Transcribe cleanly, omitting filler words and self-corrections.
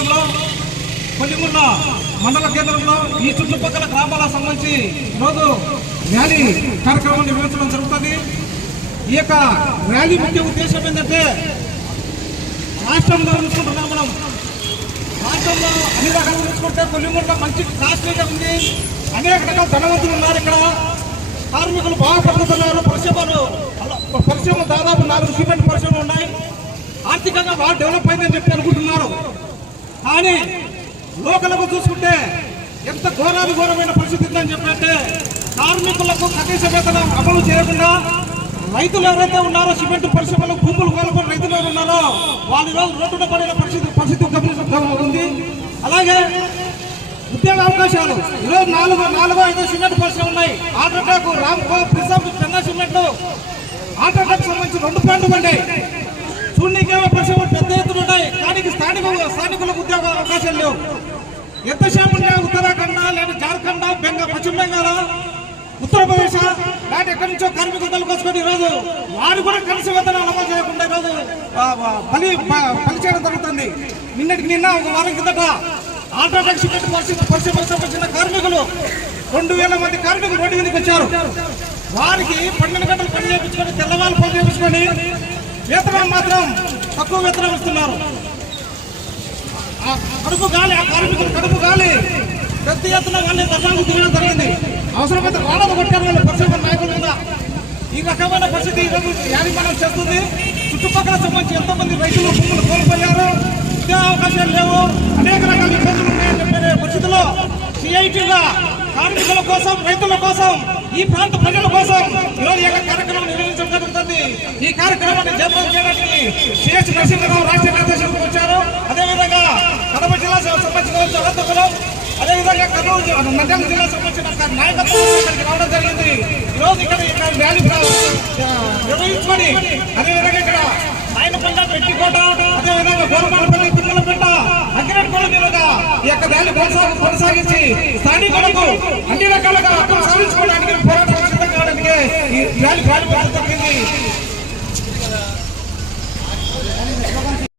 ఆధ్వర్యంలో కొల్లిగుండ మండల కేంద్రంలో ఈ చుట్టుపక్కల గ్రామాలకు సంబంధించి ఈరోజు ర్యాలీ కార్యక్రమం నిర్వహించడం జరుగుతుంది. ఈ యొక్క ర్యాలీ ముఖ్య ఉద్దేశం ఏంటంటే రాష్ట్రంలో చూసుకుంటున్నాం మనం. రాష్ట్రంలో అన్ని రకాలు చూసుకుంటే కొల్లిగుండ మంచి కాస్ట్లీగా ఉంది. అనేక రకాల ధనవంతులు ఉన్నారు. ఇక్కడ కార్మికులు బాగా పడుతున్నారు. పరిశ్రమలు దాదాపు 4 సిమెంట్ పరిశ్రమలు ఉన్నాయి. ఆర్థికంగా బాగా డెవలప్ అయిందని చెప్పి అనుకుంటున్నారు. కానీ లోకలకు చూసుకుంటే ఎంత ఘోరమైన పరిస్థితి ఉందని చెప్పంటే కార్మికులకు కనీస వేతనం అమలు చేయకుండా రైతులు ఎవరైతే ఉన్నారో సిమెంట్ పరిశ్రమలు భూములు కోల్పోయిన రైతులు ఎవరు ఉన్నారో వాళ్ళు ఈరోజు రోడ్డున పడిన పరిస్థితి గమనించబోతుంది. అలాగే ఉద్యోగ అవకాశాలు ఈరోజు 4-5 సిమెంట్ పరిశ్రమలు ఉన్నాయి. ఆల్ట్రాటెక్, రామ్కో, ప్రిసమ్, చెన్నై సిమెంట్, ఆల్ట్రాటెక్ సంబంధించి 2 ప్లాంట్లు ఉన్నాయి. చూడనీకేమో పరిశ్రమలు పెద్ద ఎత్తున ఉన్నాయి. కానీ స్థానికులకు ఉద్యోగ అవకాశాలు లేవు. ఎంతసేపు ఉత్తరాఖండ లేదా జార్ఖండ్, పశ్చిమ బెంగాల్, ఉత్తరప్రదేశ్ లాంటి ఎక్కడి నుంచో కార్మికులు తలకొచ్చుకొని ఈరోజు వారు కూడా కలిసి వేతనం అమలు చేయకుండా ఈరోజు పని చేయడం జరుగుతుంది. నిన్న ఒక వారం కిందట ఆల్ట్రాటెక్ సిమెంట్ పరిశ్రమకు సంబంధించిన కార్మికులు 2000 మంది కార్మికులు రోడ్డు మీదకి వచ్చారు. వారికి 12 గంటలు పని చేయించుకొని తెల్లవాళ్ళు పని చేయించుకొని వేతనం మాత్రం తక్కువ వేతనం ఇస్తున్నారు. కడుపు గాలి ఆ కార్మికులు కడుపు గాలి పెద్ద ఎత్తున వాళ్ళని దశాంగు తిరగడం జరిగింది. అవసరమైతే వాళ్ళకు కొట్టారు వాళ్ళ పరిశ్రమ నాయకులు కూడా. ఈ రకమైన పరిస్థితి ఈరోజు యాజమాన్యం చేస్తుంది. చుట్టుపక్కల సంబంధించి ఎంతోమంది రైతులు భూములు కోల్పోయారు. ఉద్యోగ అవకాశాలు లేవు. అనేక రకాల ఇబ్బందులు ఉన్నాయని చెప్పే పరిస్థితిలో సిఐటిగా కార్మికుల కోసం, రైతుల కోసం, ఈ ప్రాంత ప్రజల కోసం ఈరోజు ఈ కార్యక్రమం నిర్వహించడం జరుగుతుంది. ఈ కార్యక్రమాన్ని జయప్రదం చేయడానికి సిహెచ్ నరసింహరావు రాష్ట్ర కార్యదర్శులు వచ్చారు. అదేవిధంగా కడప జిల్లా సంబంధించిన అనంతపురం, అదేవిధంగా కర్నూలు నంద్యాల జిల్లా సంబంధించిన నాయకత్వం ఇక్కడికి రావడం జరిగింది. ఈరోజు ఇక్కడ ర్యాలీ నిర్వహించుకొని అదేవిధంగా ఇక్కడ ఆయనపల్లి, పెట్టికోట, అదేవిధంగా గోరమానపల్లి, తిమ్మలపేట, అగ్గిరెడ్డిగూడ మీదుగా ఈ యొక్క ర్యాలీ కొనసాగించి స్థానికులకు అన్ని రకాలుగా హక్కులు సాధించుకోవడానికి పోరాటం సిద్ధం కావడానికి ఈ ర్యాలీ జరిగింది.